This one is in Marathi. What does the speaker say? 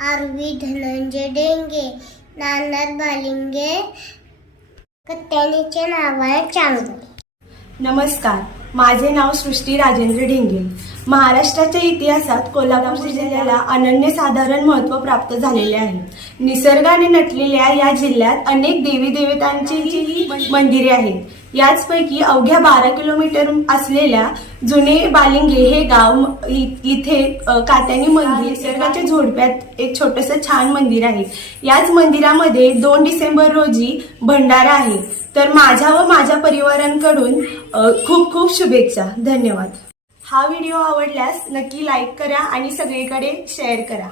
आरवी धनंजय डेंगे नानाद बालिंगे कत्याणीचे नाव आहे चांगले नमस्कार. माझे नाव सृष्टी राजेंद्र ढिंगे. महाराष्ट्राच्या इतिहासात कोल्हापूर जिल्ह्याला अनन्यसाधारण महत्त्व प्राप्त झालेले आहे. निसर्गाने नटलेल्या या जिल्ह्यात अनेक देवी देवतांची मंदिरे आहेत. याचपैकी अवघ्या बारा किलोमीटर असलेल्या जुने बालिंगे हे गाव इ- इथे कात्यानी मंदिर निसर्गाच्या झोडप्यात एक छोटस छान मंदिर आहे. याच मंदिरामध्ये दोन डिसेंबर रोजी भंडारा आहे. तर माझ्या व माझ्या परिवारांकडून खूप खूप शुभेच्छा. धन्यवाद. हा व्हिडिओ आवडल्यास नक्की लाईक करा आणि सगळीकडे शेअर करा.